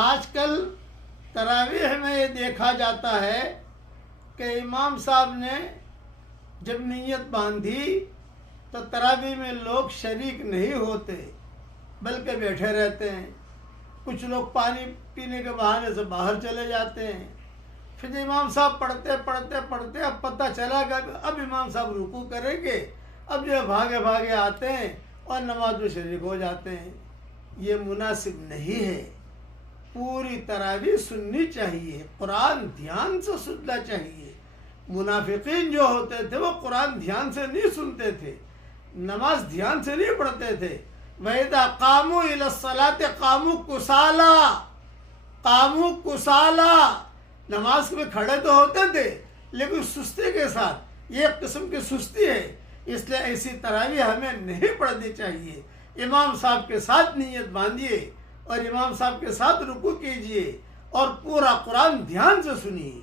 آج کل تراویح میں یہ دیکھا جاتا ہے کہ امام صاحب نے جب نیت باندھی تو تراویح میں لوگ شریک نہیں ہوتے بلکہ بیٹھے رہتے ہیں. کچھ لوگ پانی پینے کے بہانے سے باہر چلے جاتے ہیں. پھر امام صاحب پڑھتے اب پتہ چلا کہ اب امام صاحب رکوع کریں گے، اب جو ہے بھاگے آتے ہیں اور نماز میں شریک ہو جاتے ہیں. یہ مناسب نہیں ہے. پوری تراویح سننی چاہیے، قرآن دھیان سے سننا چاہیے. منافقین جو ہوتے تھے وہ قرآن دھیان سے نہیں سنتے تھے، نماز دھیان سے نہیں پڑھتے تھے. وَإِذَا قَامُوا إِلَى الصَّلَاةِ قَامُوا كُسَالَىٰ. نماز میں کھڑے تو ہوتے تھے لیکن سستی کے ساتھ. یہ ایک قسم کی سستی ہے، اس لیے ایسی تراویح ہمیں نہیں پڑھنی چاہیے. امام صاحب کے ساتھ نیت باندھیے اور امام صاحب کے ساتھ رکوع کیجیے اور پورا قرآن دھیان سے سنیے.